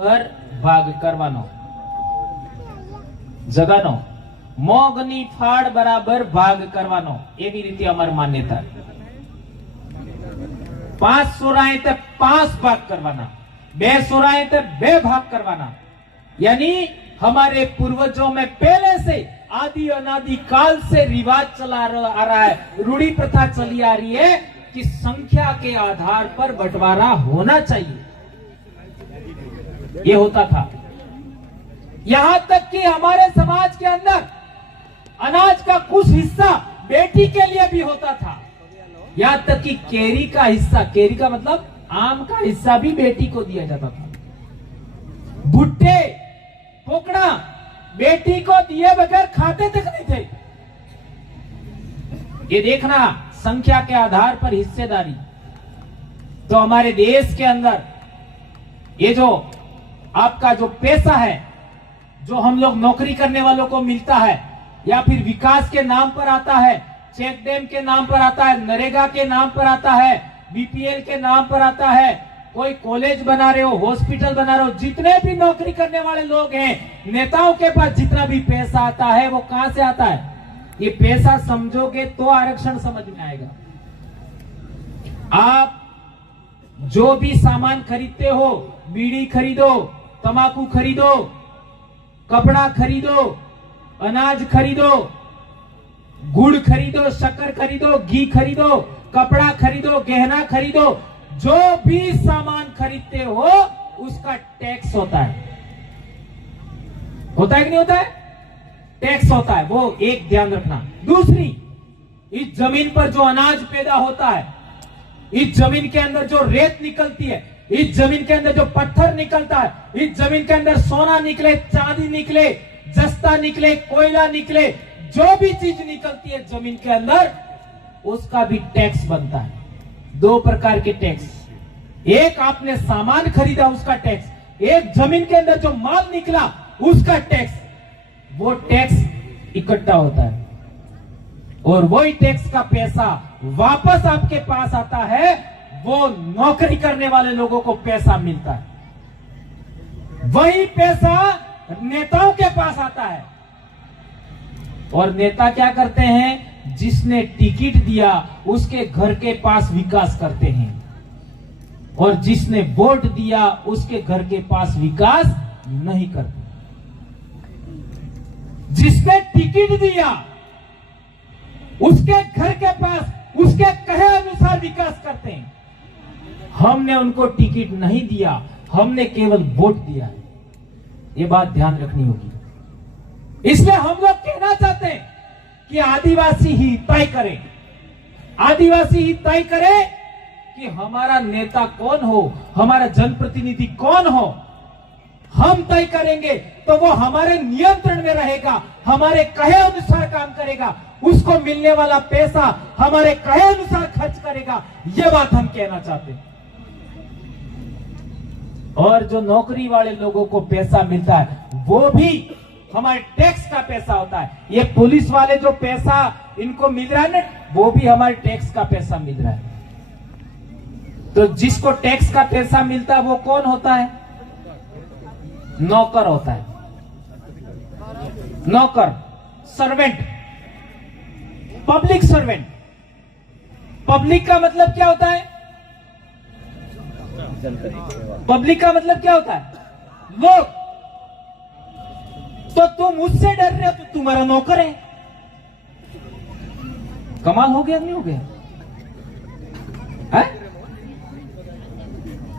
પર ભાગ કરવાનો જગાનો મોગની ફાળ બરાબર ભાગ કરવાનો એવી રીતે અમારી માન્યતા 5 સોરાએ તે 5 भाग करवाना 2 सोराए ते 2 भाग करवाना यानी हमारे पूर्वजों में पहले से आदि अनादि काल से रिवाज चला आ रहा है, रूढ़ी प्रथा चली आ रही है कि संख्या के आधार पर बंटवारा होना चाहिए। ये होता था। यहां तक कि हमारे समाज के अंदर अनाज का कुछ हिस्सा बेटी के लिए भी होता था। यहां तक कि केरी का हिस्सा, केरी का मतलब आम का हिस्सा भी बेटी को दिया जाता था। भुट्टे पोकड़ा बेटी को दिए बगैर खाते तक नहीं थे। ये देखना संख्या के आधार पर हिस्सेदारी। तो हमारे देश के अंदर ये जो आपका जो पैसा है, जो हम लोग नौकरी करने वालों को मिलता है या फिर विकास के नाम पर आता है, चेक डैम के नाम पर आता है, नरेगा के नाम पर आता है, बीपीएल के नाम पर आता है, कोई कॉलेज बना रहे हो, हॉस्पिटल बना रहे हो, जितने भी नौकरी करने वाले लोग हैं, नेताओं के पास जितना भी पैसा आता है वो कहां से आता है? ये पैसा समझोगे तो आरक्षण समझ में आएगा। आप जो भी सामान खरीदते हो, बीड़ी खरीदो, तंबाकू खरीदो, कपड़ा खरीदो, अनाज खरीदो, गुड़ खरीदो, शक्कर खरीदो, घी खरीदो, कपड़ा खरीदो, गहना खरीदो, जो भी सामान खरीदते हो उसका टैक्स होता है। होता है कि नहीं होता है? टैक्स होता है। वो एक ध्यान रखना। दूसरी, इस जमीन पर जो अनाज पैदा होता है, इस जमीन के अंदर जो रेत निकलती है, इस जमीन के अंदर जो पत्थर निकलता है, इस जमीन के अंदर सोना निकले, चांदी निकले, जस्ता निकले, कोयला निकले, जो भी चीज निकलती है जमीन के अंदर, उसका भी टैक्स बनता है। 2 प्रकार के टैक्स। एक आपने सामान खरीदा उसका टैक्स, एक जमीन के अंदर जो माल निकला उसका टैक्स। वो टैक्स इकट्ठा होता है और वही टैक्स का पैसा वापस आपके पास आता है। वो नौकरी करने वाले लोगों को पैसा मिलता है। वही पैसा नेताओं के पास आता है और नेता क्या करते हैं? जिसने टिकट दिया उसके घर के पास विकास करते हैं और जिसने वोट दिया उसके घर के पास विकास नहीं करते। जिसने टिकट दिया उसके घर के पास उसके कहे अनुसार विकास करते हैं। हमने उनको टिकट नहीं दिया, हमने केवल वोट दिया है। ये बात ध्यान रखनी होगी। इसलिए हम लोग कहना चाहते हैं कि आदिवासी ही तय करे, आदिवासी ही तय करे कि हमारा नेता कौन हो, हमारा जनप्रतिनिधि कौन हो। हम तय करेंगे तो वो हमारे नियंत्रण में रहेगा, हमारे कहे अनुसार काम करेगा, उसको मिलने वाला पैसा हमारे कहे अनुसार खर्च करेगा। ये बात हम कहना चाहते हैं। और जो नौकरी वाले लोगों को पैसा मिलता है वो भी हमारे टैक्स का पैसा होता है। ये पुलिस वाले जो पैसा इनको मिल रहा है ना, वो भी हमारे टैक्स का पैसा मिल रहा है। तो जिसको टैक्स का पैसा मिलता है वो कौन होता है? नौकर होता है। नौकर, सर्वेंट, पब्लिक सर्वेंट। पब्लिक का मतलब क्या होता है? पब्लिक का मतलब क्या होता है? लोग। तो तुम मुझसे डर रहे हो तो तुम्हारा नौकर है। कमाल हो गया नहीं हो गया? है?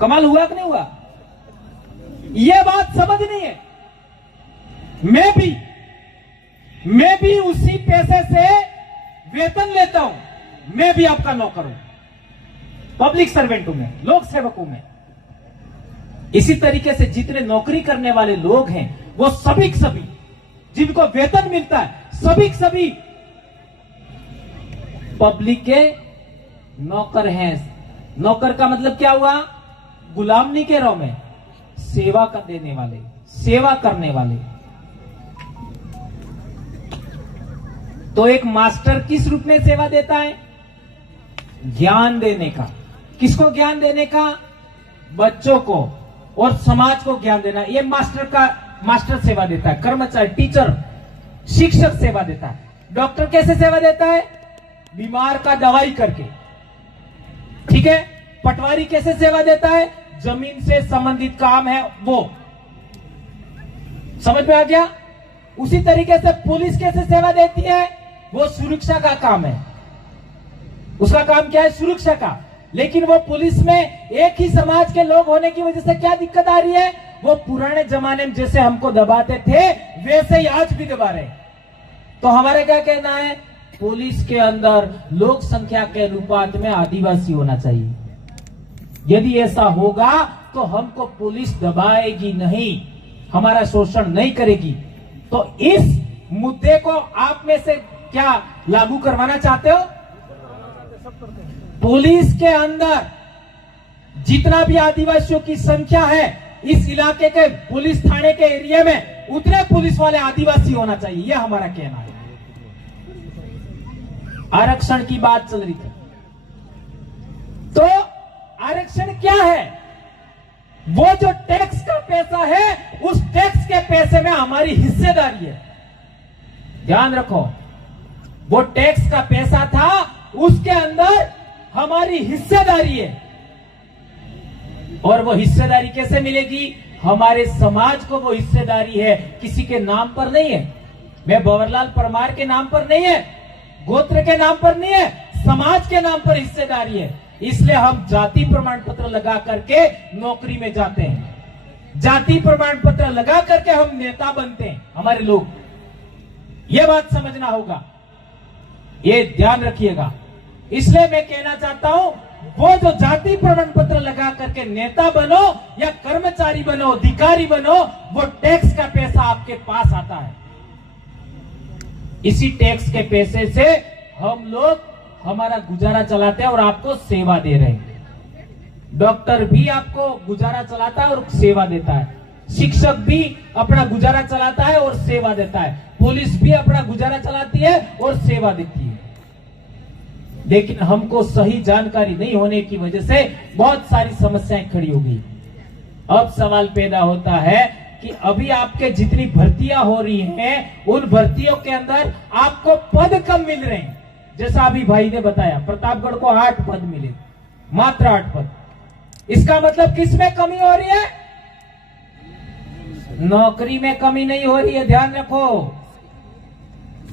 कमाल हुआ कि नहीं हुआ? यह बात समझनी है। मैं भी उसी पैसे से वेतन लेता हूं, मैं भी आपका नौकर हूं, पब्लिक सर्वेंट हूं मैं, लोक सेवक हूं मैं। इसी तरीके से जितने नौकरी करने वाले लोग हैं वो सभी के सभी जिनको वेतन मिलता है, सभी के सभी पब्लिक के नौकर हैं। नौकर का मतलब क्या हुआ? गुलाम नहीं कह रहा हूं मैं, सेवा कर देने वाले, सेवा करने वाले। तो एक मास्टर किस रूप में सेवा देता है? ज्ञान देने का। किसको ज्ञान देने का? बच्चों को। और समाज को ज्ञान देना, ये मास्टर सेवा देता है। कर्मचारी, टीचर, शिक्षक सेवा देता है। डॉक्टर कैसे सेवा देता है? बीमार का दवाई करके, ठीक है। पटवारी कैसे सेवा देता है? जमीन से संबंधित काम है वो। समझ में आ गया? उसी तरीके से पुलिस कैसे सेवा देती है? वो सुरक्षा का काम है। उसका काम क्या है? सुरक्षा का। लेकिन वो पुलिस में एक ही समाज के लोग होने की वजह से क्या दिक्कत आ रही है? वो पुराने जमाने में जैसे हमको दबाते थे वैसे ही आज भी दबा रहे। तो हमारे क्या कहना है? पुलिस के अंदर लोक संख्या के अनुपात में आदिवासी होना चाहिए। यदि ऐसा होगा तो हमको पुलिस दबाएगी नहीं, हमारा शोषण नहीं करेगी। तो इस मुद्दे को आप में से क्या लागू करवाना चाहते हो? पुलिस के अंदर जितना भी आदिवासियों की संख्या है, इस इलाके के पुलिस थाने के एरिया में उतने पुलिस वाले आदिवासी होना चाहिए, यह हमारा कहना है। आरक्षण की बात चल रही थी, तो आरक्षण क्या है? वो जो टैक्स का पैसा है, उस टैक्स के पैसे में हमारी हिस्सेदारी है। ध्यान रखो, वो टैक्स का पैसा था, उसके अंदर हमारी हिस्सेदारी है। और वो हिस्सेदारी कैसे मिलेगी? हमारे समाज को वो हिस्सेदारी है, किसी के नाम पर नहीं है। मैं भंवरलाल परमार के नाम पर नहीं है, गोत्र के नाम पर नहीं है, समाज के नाम पर हिस्सेदारी है। इसलिए हम जाति प्रमाण पत्र लगा करके नौकरी में जाते हैं, जाति प्रमाण पत्र लगा करके हम नेता बनते हैं, हमारे लोग। यह बात समझना होगा, ये ध्यान रखिएगा। इसलिए मैं कहना चाहता हूं, वो जो जाति प्रमाण पत्र लगा करके नेता बनो या कर्मचारी बनो, अधिकारी बनो, वो टैक्स का पैसा आपके पास आता है। इसी टैक्स के पैसे से हम लोग हमारा गुजारा चलाते हैं और आपको सेवा दे रहे हैं। डॉक्टर भी आपको गुजारा चलाता है और सेवा देता है, शिक्षक भी अपना गुजारा चलाता है और सेवा देता है, पुलिस भी अपना गुजारा चलाती है और सेवा देती है। लेकिन हमको सही जानकारी नहीं होने की वजह से बहुत सारी समस्याएं खड़ी हो गई। अब सवाल पैदा होता है कि अभी आपके जितनी भर्तियां हो रही हैं, उन भर्तियों के अंदर आपको पद कम मिल रहे हैं। जैसा अभी भाई ने बताया, प्रतापगढ़ को 8 पद मिले, मात्र 8 पद। इसका मतलब किस में कमी हो रही है? नौकरी में कमी नहीं हो रही है, ध्यान रखो।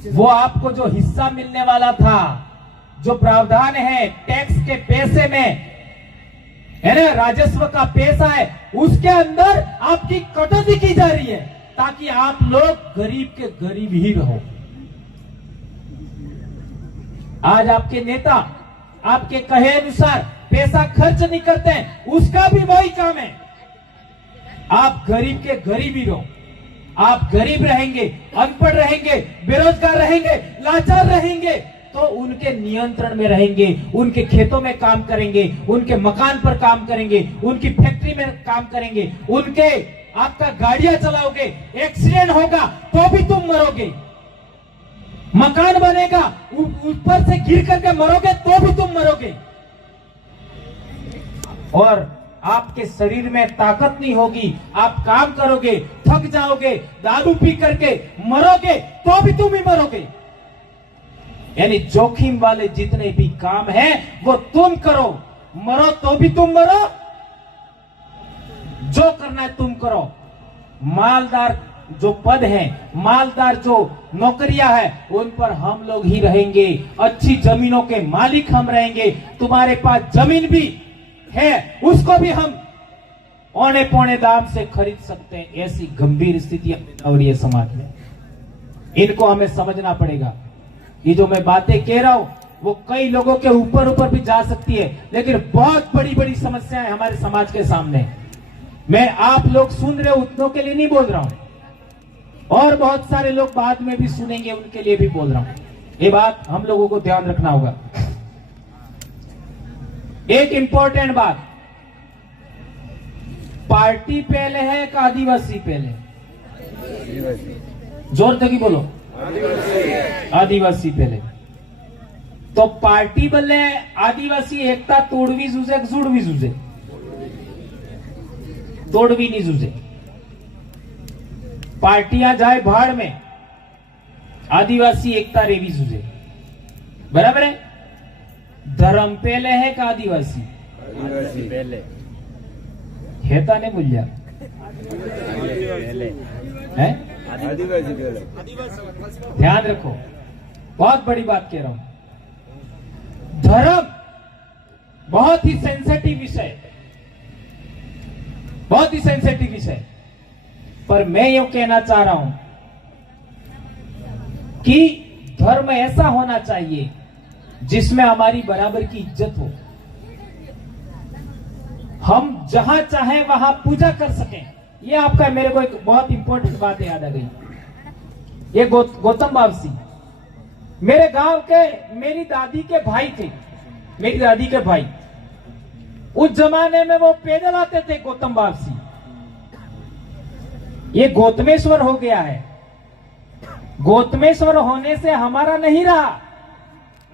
वो आपको जो हिस्सा मिलने वाला था, जो प्रावधान है टैक्स के पैसे में, है ना, राजस्व का पैसा है, उसके अंदर आपकी कटौती की जा रही है ताकि आप लोग गरीब के गरीब ही रहो। आज आपके नेता आपके कहे अनुसार पैसा खर्च नहीं करते हैं, उसका भी वही काम है। आप गरीब के गरीब ही रहो। आप गरीब रहेंगे, अनपढ़ रहेंगे, बेरोजगार रहेंगे, लाचार रहेंगे, तो उनके नियंत्रण में रहेंगे, उनके खेतों में काम करेंगे, उनके मकान पर काम करेंगे, उनकी फैक्ट्री में काम करेंगे, उनके आपका गाड़ियां चलाओगे, एक्सीडेंट होगा तो भी तुम मरोगे, मकान बनेगा ऊपर से गिर करके मरोगे तो भी तुम मरोगे, और आपके शरीर में ताकत नहीं होगी, आप काम करोगे, थक जाओगे, दारू पी करके मरोगे तो भी तुम ही मरोगे। यानी जोखिम वाले जितने भी काम हैं वो तुम करो, मरो तो भी तुम मरो, जो करना है तुम करो। मालदार जो पद हैं, मालदार जो नौकरियां हैं, उन पर हम लोग ही रहेंगे, अच्छी जमीनों के मालिक हम रहेंगे। तुम्हारे पास जमीन भी है, उसको भी हम औने पौने दाम से खरीद सकते हैं। ऐसी गंभीर स्थितियां हो रही है समाज में, इनको हमें समझना पड़ेगा। ये जो मैं बातें कह रहा हूं वो कई लोगों के ऊपर भी जा सकती है, लेकिन बहुत बड़ी बड़ी समस्याएं हमारे समाज के सामने। मैं आप लोग सुन रहे हो उतनों के लिए नहीं बोल रहा हूं, और बहुत सारे लोग बाद में भी सुनेंगे, उनके लिए भी बोल रहा हूं। ये बात हम लोगों को ध्यान रखना होगा। एक इंपॉर्टेंट बात, पार्टी पहले है कि आदिवासी पहले? जोर से बोलो, आदिवासी पहले। तो पार्टी बल्ले आदिवासी एकता तोड़वी जूझे जुड़वी जूझे? तोड़वी नहीं जूझे। पार्टियां जाए भाड़ में, आदिवासी एकता रेवी जूझे। बराबर है? धर्म पहले है का आदिवासी पहले हेता ने मूल्य है। आदिवासी पहले। ध्यान रखो, बहुत बड़ी बात कह रहा हूं। धर्म बहुत ही सेंसिटिव विषय, बहुत ही सेंसिटिव विषय, पर मैं यूं कहना चाह रहा हूं कि धर्म ऐसा होना चाहिए जिसमें हमारी बराबर की इज्जत हो, हम जहां चाहे वहां पूजा कर सकें। ये आपका, मेरे को एक बहुत इंपॉर्टेंट बात याद आ गई। ये गौतम बावसी मेरे गांव के, मेरी दादी के भाई थे, मेरी दादी के भाई। उस जमाने में वो पैदल आते थे गौतम बावसी। ये गौतमेश्वर हो गया है। गौतमेश्वर होने से हमारा नहीं रहा,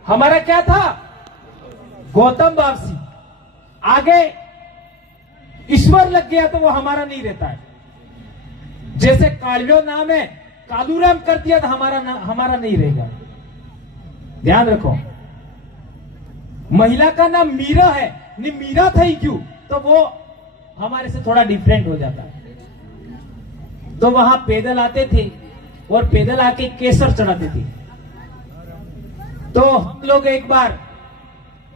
हमारा क्या था? गौतम बावसी। आगे ईश्वर लग गया तो वो हमारा नहीं रहता है। जैसे कालियो नाम है, कालूराम कर दिया तो हमारा नहीं रहेगा। ध्यान रखो, महिला का नाम मीरा है, नहीं मीरा था ही क्यों, तो वो हमारे से थोड़ा डिफरेंट हो जाता है। तो वहां पैदल आते थे और पैदल आके केसर चढ़ाते थे। तो हम लोग एक बार,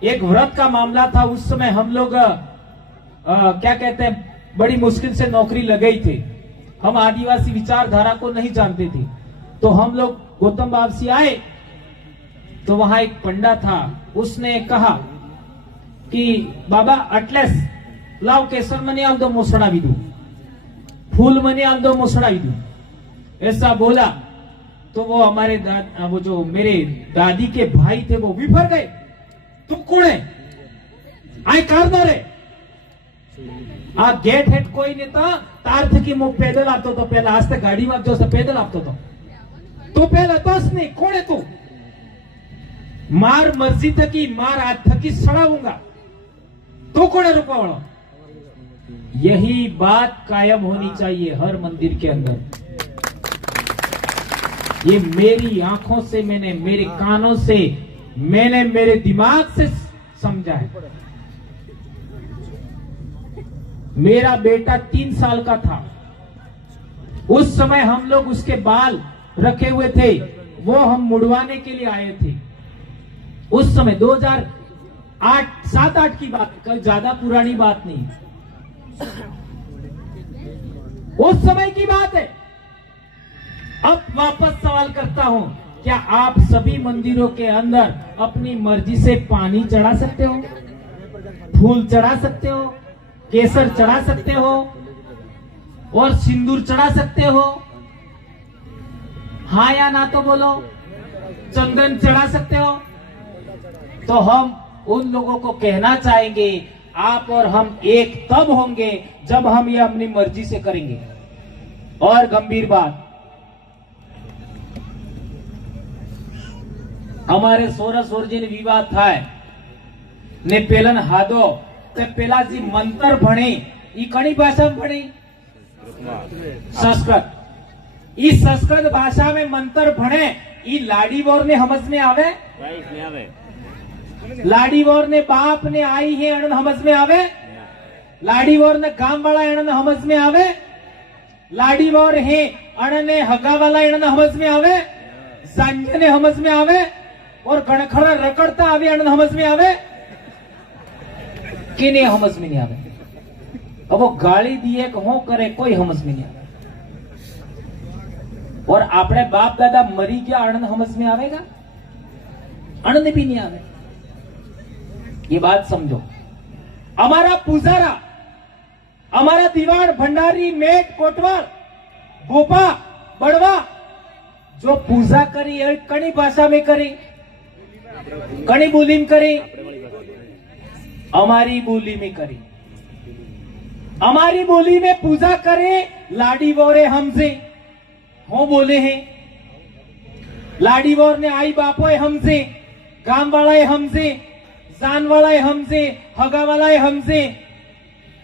एक व्रत का मामला था, उस समय हम लोग क्या कहते हैं, बड़ी मुश्किल से नौकरी लगाई थे। हम आदिवासी विचारधारा को नहीं जानते थे, तो हम लोग गौतम बावसी आए। तो वहां एक पंडा था, उसने कहा कि बाबा अटलेस लाव केसर मनी आल दो मोसड़ा भी दू, फूल मनी आल दो मोसड़ा भी दू, ऐसा बोला। तो वो हमारे वो जो मेरे दादी के भाई थे वो विफर गए। तुम कौन है? आई कार दो रे। आ गेट हेड कोई नहीं था, तार थे कि मैं पैदल आता तो पहला, आज तक गाड़ी में जो से पैदल आता तो पहला बस नहीं, कौन है तू? मार मर्जी थकी, मार आज थकी सड़ाऊंगा, तो कौन है रुका वाला? यही बात कायम होनी चाहिए हर मंदिर के अंदर। ये मेरी आंखों से मैंने, मेरे कानों से मैंने, मेरे दिमाग से समझा है। मेरा बेटा 3 साल का था, उस समय हम लोग उसके बाल रखे हुए थे, वो हम मुड़वाने के लिए आए थे। उस समय 2008 7-8 की बात, कोई ज्यादा पुरानी बात नहीं, उस समय की बात है। अब वापस सवाल करता हूं, क्या आप सभी मंदिरों के अंदर अपनी मर्जी से पानी चढ़ा सकते हो, फूल चढ़ा सकते हो, केसर चढ़ा सकते हो और सिंदूर चढ़ा सकते हो? हाँ या ना तो बोलो। चंदन चढ़ा सकते हो? तो हम उन लोगों को कहना चाहेंगे, आप और हम एक तब होंगे जब हम ये अपनी मर्जी से करेंगे। और गंभीर बात, हमारे सोरस ओरजीन विवाह था ने पेलन हादो ते पेलाजी मंत्र भणी, ई कणी भाषा में भणी? संस्कृत। इस संस्कृत भाषा में मंत्र भणे, ई लाडी वोर ने समझ में आवे? नहीं आवे। लाडी वोर ने बाप ने आई है अणन समझ में आवे? लाडी वोर ने गांव वाला अणन समझ में आवे? लाडी वोर है अणने हगा वाला अणन समझ में आवे? सांझे ने समझ में आवे? और गणखड़ा रकड़ता आवे अणन समझ में आवे? कि नहीं समझ में नहीं आवे? अब वो गाली दिए कि हो करे, कोई समझ में नहीं आवे। और अपने बाप दादा मरी गया, अणन समझ में आवेगा? अणन भी नहीं आवे। ये बात समझो। हमारा पुजारा, हमारा दीवार, भंडारी, मेट, कोटवार, गोपा, बड़वा जो पूजा करी कणी भाषा में करी, कणी बोली में करी, हमारी बोली में करी। हमारी बोली में पूजा करे, लाडी वोरे हमसे हो बोले हैं। लाडी वोर ने आई बापो है हमसे, गांव वाला है हमसे, जान वाला है हमसे, हगा वाला है हमसे।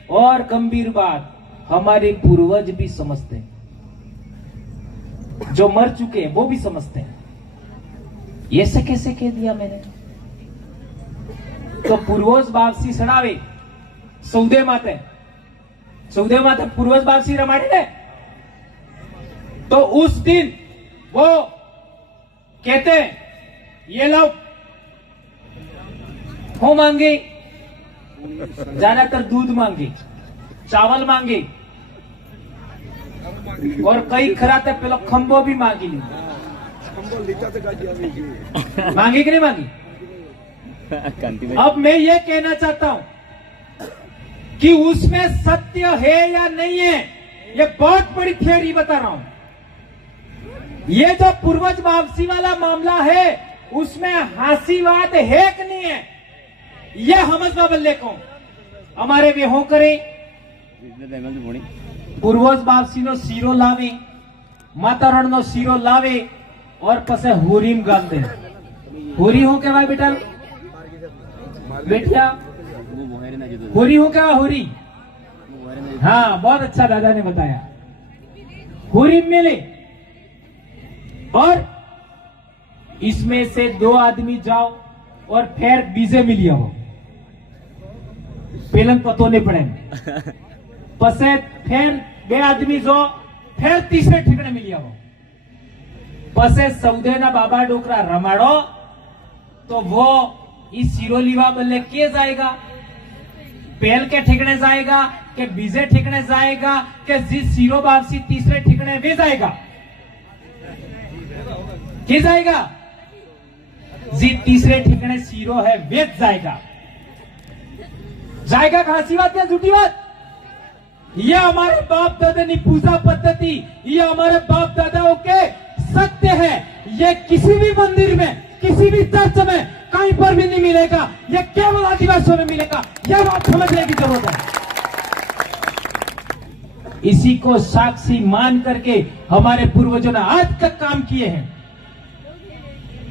और गंभीर बात, हमारे पूर्वज भी समझते हैं, जो मर चुके हैं वो भी समझते हैं। ये से कैसे कह दिया मैंने? तो पूर्वज बापसी सड़ावे सौदे माते पूर्वज बापसी रमाड़े ने। तो उस दिन वो कहते हैं ये लो हो मांगे, ज्यादातर दूध मांगे, चावल मांगे, और कई खरा तो पेलो खंबो भी मांगी ली। मांगी कि नहीं मांगी? अब मैं ये कहना चाहता हूं कि उसमें सत्य है या नहीं है, ये बहुत बड़ी थ्योरी बता रहा हूं। ये जो पूर्वज वापसी वाला मामला है उसमें हासीवाद है कि नहीं है, ये समझना बल्ले को हमारे वे हो करे। पूर्वज वापसी नो सीरो लावे, मातारण नो सीरो लावे और पसे होरीम गाल दे। होरी हो क्या भाई बेटा? बेटिया होरी हो क्या? होरी, हाँ बहुत अच्छा दादा ने बताया। होरी मिले और इसमें से 2 आदमी जाओ और फिर बीजे मिलिया हो, पेलन पतो नहीं पड़े। पसे फिर 2 आदमी जो फिर तीसरे ठिकाने मिलिया हो। पसे सौदे ना बाबा डोकरा रमाड़ो तो वो इस सिरोलीवा बल्ले के जाएगा? पहल के ठिकाने जाएगा कि बीजे ठिकाने जाएगा कि जिस सीरो वापसी तीसरे ठिकाने वे जाएगा? के जाएगा? जी तीसरे ठिकाने सीरो है वे जाएगा। जाएगा खासी बात या झूठी बात? ये हमारे बाप दादा की पूजा पद्धति, ये हमारे बाप दादाओं के सत्य है। ये किसी भी मंदिर में, किसी भी चर्च में कहीं पर भी नहीं मिलेगा, ये केवल आदिवासियों में मिलेगा। यह बात समझने की जरूरत है। इसी को साक्षी मान करके हमारे पूर्वजों ने आज तक काम किए हैं।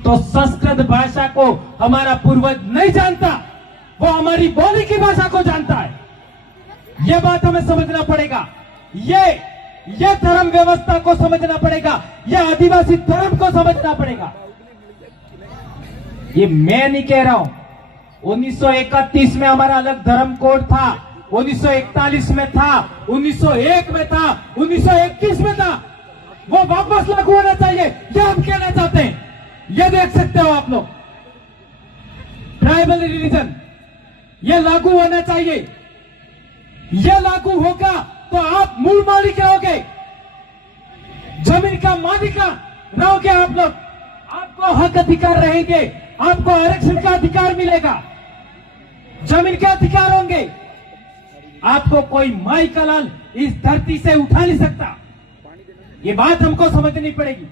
तो संस्कृत भाषा को हमारा पूर्वज नहीं जानता, वो हमारी बोली की भाषा को जानता है। यह बात हमें समझना पड़ेगा। ये धर्म व्यवस्था को समझना पड़ेगा, यह आदिवासी धर्म को समझना पड़ेगा। ये मैं नहीं कह रहा हूं। 1931 में हमारा अलग धर्म कोड था, 1941 में था, 1901 में था, 1921 में था। वो वापस लागू होना चाहिए, यह हम कहना चाहते हैं। ये देख सकते हो आप लोग, ट्राइबल रिलीजन ये लागू होना चाहिए। ये लागू होगा तो आप मूल मालिक रहोगे, जमीन का मालिक रहोगे आप लोग। आपको हक अधिकार रहेंगे, आपको आरक्षण का अधिकार मिलेगा, जमीन के अधिकार होंगे। आपको कोई माई का लाल इस धरती से उठा नहीं सकता। ये बात हमको समझनी पड़ेगी।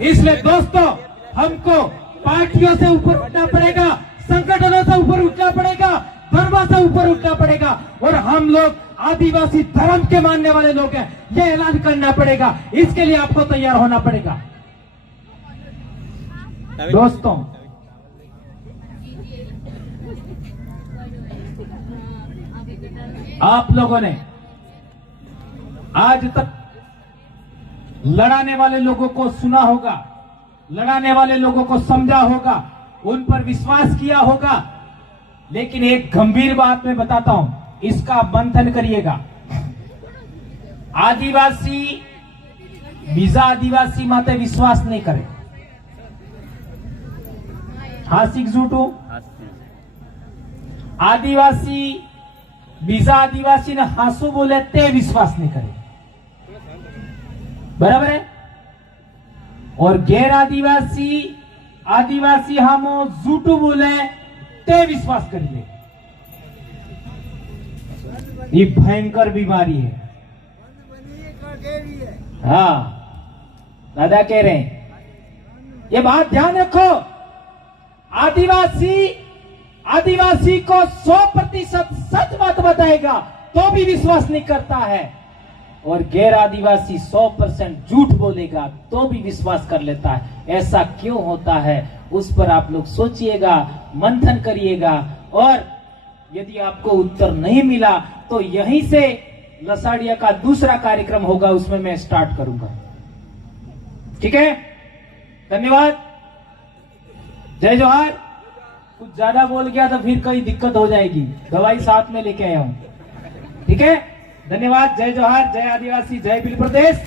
इसलिए दोस्तों, हमको पार्टियों से ऊपर उठना पड़ेगा, संगठनों से ऊपर उठना पड़ेगा, धर्म से ऊपर उठना पड़ेगा। और हम लोग आदिवासी धर्म के मानने वाले लोग हैं, ये ऐलान करना पड़ेगा। इसके लिए आपको तैयार होना पड़ेगा। दोस्तों, आप लोगों ने आज तक लड़ाने वाले लोगों को सुना होगा, लड़ाने वाले लोगों को समझा होगा, उन पर विश्वास किया होगा। लेकिन एक गंभीर बात मैं बताता हूं, इसका मंथन करिएगा। आदिवासी बीजा आदिवासी माते विश्वास नहीं करे। हासिक झूठो आदिवासी बीजा आदिवासी ने हासू बोले ते विश्वास नहीं करे, बराबर है। और गैर आदिवासी आदिवासी हमो झूठू बोले ते विश्वास करिए। ये भयंकर बीमारी है। हाँ, दादा कह रहे हैं, ये बात ध्यान रखो। आदिवासी को 100% सच बात बताएगा तो भी विश्वास नहीं करता है, और गैर आदिवासी 100% झूठ बोलेगा तो भी विश्वास कर लेता है। ऐसा क्यों होता है, उस पर आप लोग सोचिएगा, मंथन करिएगा। और यदि आपको उत्तर नहीं मिला तो यहीं से लसाड़िया का दूसरा कार्यक्रम होगा, उसमें मैं स्टार्ट करूंगा। ठीक है, धन्यवाद, जय जोहार। कुछ ज्यादा बोल गया तो फिर कहीं दिक्कत हो जाएगी, दवाई साथ में लेके आया हूं। ठीक है, धन्यवाद, जय जोहार, जय आदिवासी, जय बिल प्रदेश।